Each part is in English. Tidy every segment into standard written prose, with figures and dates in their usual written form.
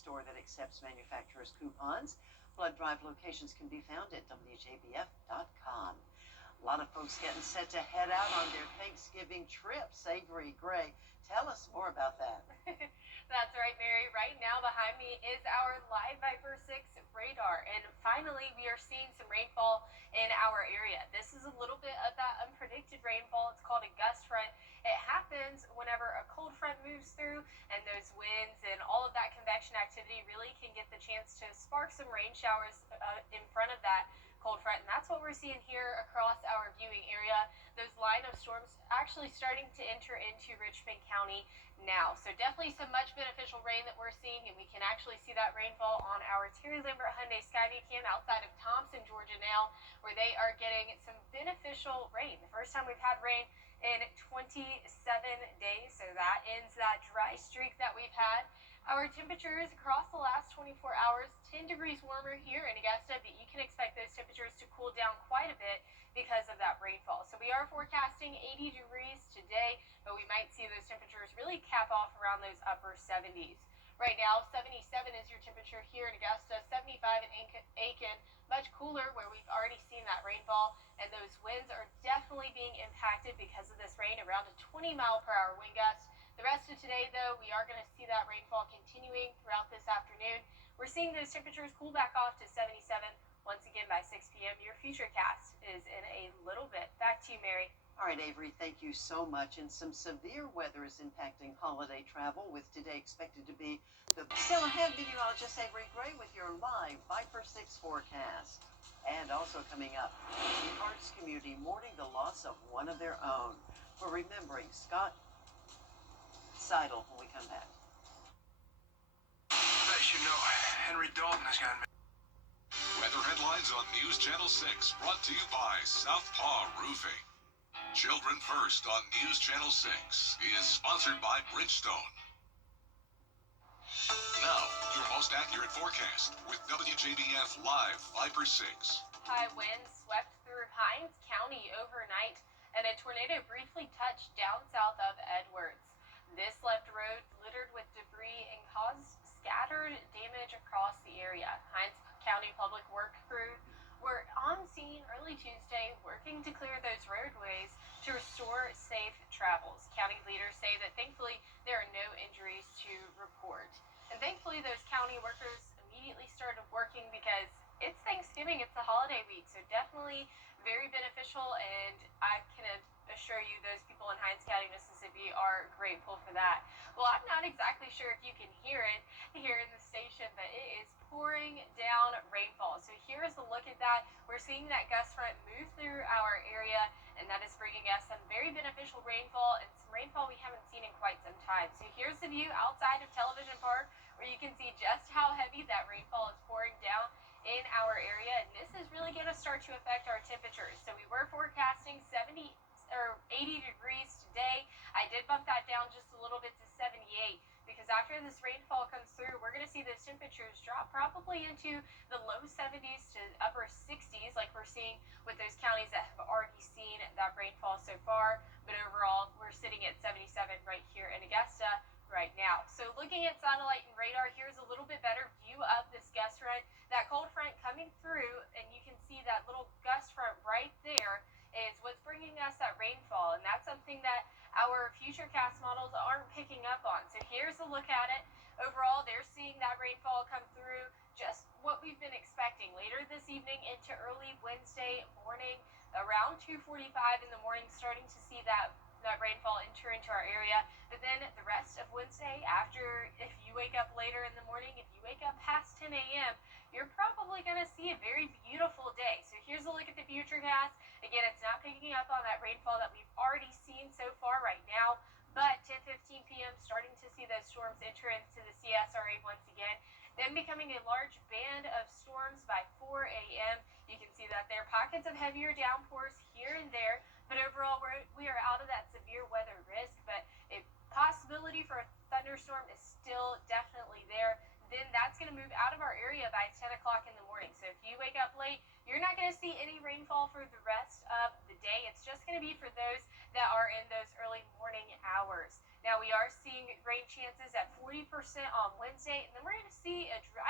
store that accepts manufacturers' coupons. Blood drive locations can be found at WJBF.com. A lot of folks getting set to head out on their Thanksgiving trips. Avery Gray, tell us more about that. That's right, Mary. Right now behind me is our live Viper 6 radar. And finally, we are seeing some rainfall in our area. This is a little bit of that unpredicted rainfall. It's called a gust front. It happens whenever a cold front moves through, and those winds and all of that convection activity really can get the chance to spark some rain showers in front of that cold front. And that's what we're seeing here across our viewing area. Those line of storms actually starting to enter into Richmond County now. So definitely some much beneficial rain that we're seeing, and we can actually see that rainfall on our Terry Lambert Hyundai Skyway cam outside of Thompson, Georgia now, where they are getting some beneficial rain. The first time we've had rain in 27 days, so that ends that dry streak that we've had. Our temperatures across the last 24 hours, 10 degrees warmer here in Augusta, but you can expect those temperatures to cool down quite a bit because of that rainfall. So we are forecasting 80 degrees today, but we might see those temperatures really cap off around those upper 70s. Right now, 77 is your temperature here in Augusta, 75 in Aiken, much cooler where we've already seen that rainfall, and those winds are definitely being impacted because of this rain, around a 20-mile-per-hour wind gust. The rest of today, though, we are going to see that rainfall continuing throughout this afternoon. We're seeing those temperatures cool back off to 77 once again by 6 p.m. Your futurecast is in a little bit. Back to you, Mary. All right, Avery, thank you so much. And some severe weather is impacting holiday travel, with today expected to be the still ahead. Meteorologist Avery Gray with your live Viper 6 forecast. And also coming up, the arts community mourning the loss of one of their own. We're remembering Scott Seidel when we come back. As you know, Henry Dalton has gone. Weather headlines on News Channel 6, brought to you by Southpaw Roofing. Children First on News Channel 6 is sponsored by Bridgestone. Now, your most accurate forecast with WJBF Live Viper 6. High winds swept through Hinds County overnight, and a tornado briefly touched down south of Edwards. This left roads littered with debris and caused scattered damage across the area. Hinds County Public Works crew were on scene early Tuesday working to clear those roadways to restore safe travels. County leaders say that thankfully there are no injuries to report. And thankfully those county workers immediately started working because it's Thanksgiving, it's the holiday week, so definitely very beneficial, and I can assure you those people in Hinds County, Mississippi are grateful for that. Well, I'm not exactly sure if you can hear it here in the station, but it is pouring down rainfall. So here's a look at that. We're seeing that gust front move through our area, and that is bringing us some very beneficial rainfall, and some rainfall we haven't seen in quite some time. So here's the view outside of Television Park, where you can see just how heavy that rainfall is pouring down in our area, and this is really going to start to affect our temperatures. So we were forecasting 80 degrees today. I did bump that down just a little bit to 78 because after this rainfall comes through, we're going to see those temperatures drop probably into the low 70s to upper 60s, like we're seeing with those counties that have already seen that rainfall so far. But overall, we're sitting at 77 right here in Augusta right now. So looking at satellite and radar, here's a little bit better view of this gust front. That cold front coming through, and you can see that little gust front right there is what's bringing us that rainfall, and that's something that our futurecast models aren't picking up on. So here's a look at it. Overall, they're seeing that rainfall come through just what we've been expecting later this evening into early Wednesday morning, around 2:45 in the morning, starting to see that rainfall enter into our area. But then the rest of Wednesday, after, if you wake up later in the morning, if you wake up past 10 a.m., you're probably going to see a very beautiful day. So here's a look at the futurecast. Again, it's not picking up on that rainfall that we've already seen so far right now, but 10:15 p.m. starting to see those storms enter into the CSRA once again, then becoming a large band of storms by 4 a.m. You can see that there are pockets of heavier downpours here and there, but overall we are out of that severe weather risk, but a possibility for a thunderstorm is still definitely there. Then that's going to move out of our area by 10 o'clock in the morning. So if you wake up late, you're not going to see any rainfall for the rest of the day. It's just going to be for those that are in those early morning hours. Now we are seeing rain chances at 40% on Wednesday, and then we're going to see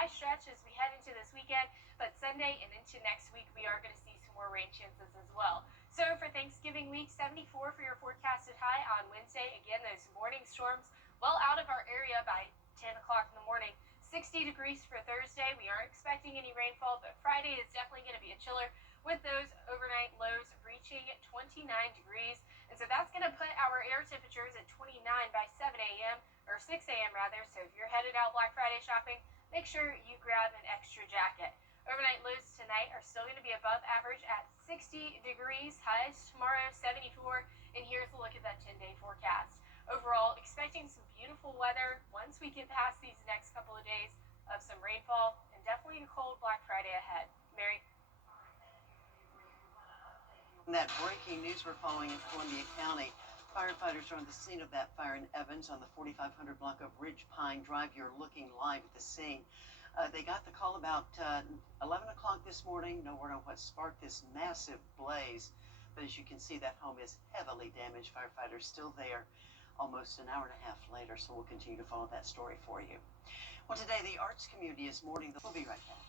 dry stretch as we head into this weekend, but Sunday and into next week, we are going to see some more rain chances as well. So for Thanksgiving week, 74 for your forecasted high on Wednesday. Again, those morning storms well out of our area by 10 o'clock in the morning. 60 degrees for Thursday. We aren't expecting any rainfall, but Friday is definitely going to be a chiller with those overnight lows reaching 29 degrees. And so that's going to put our air temperatures at 29 by 7 a.m. or 6 a.m. rather. So if you're headed out Black Friday shopping, make sure you grab an extra jacket. Overnight lows tonight are still going to be above average at 60 degrees. Highs tomorrow 74. And here's a look at that 10-day forecast. Overall, expecting some beautiful weather once we get past these next couple of days of some rainfall and definitely a cold Black Friday ahead. Mary? That breaking news we're following in Columbia County. Firefighters are on the scene of that fire in Evans on the 4500 block of Ridge Pine Drive. You're looking live at the scene. They got the call about 11 o'clock this morning. No word on what sparked this massive blaze. But as you can see, that home is heavily damaged. Firefighters still there almost an hour and a half later, so we'll continue to follow that story for you. Well, today the arts community is mourning. We'll be right back.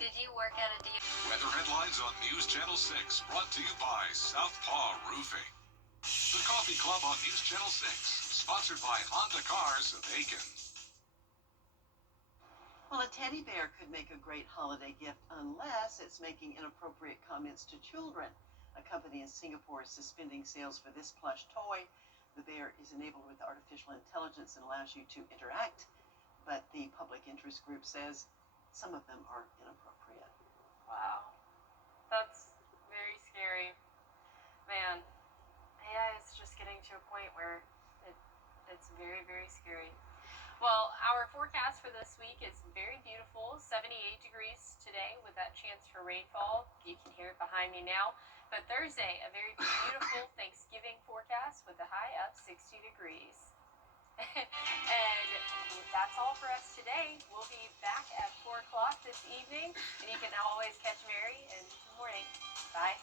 Did you work at a Weather headlines on News Channel 6, brought to you by Southpaw Roofing. The Coffee Club on News Channel 6, sponsored by Honda Cars of Aiken. Well, a teddy bear could make a great holiday gift unless it's making inappropriate comments to children. A company in Singapore is suspending sales for this plush toy. The bear is enabled with artificial intelligence and allows you to interact, but the public interest group says some of them are inappropriate. Wow. That's very scary. Man, AI is just getting to a point where it's very, very scary. Well, our forecast for this week is very beautiful. 78 degrees today with that chance for rainfall. You can hear it behind me now. But Thursday, a very beautiful Thanksgiving forecast with a high of 60 degrees. And that's all for us today. We'll be back at 4 o'clock this evening. And you can always catch Mary in the morning. Bye.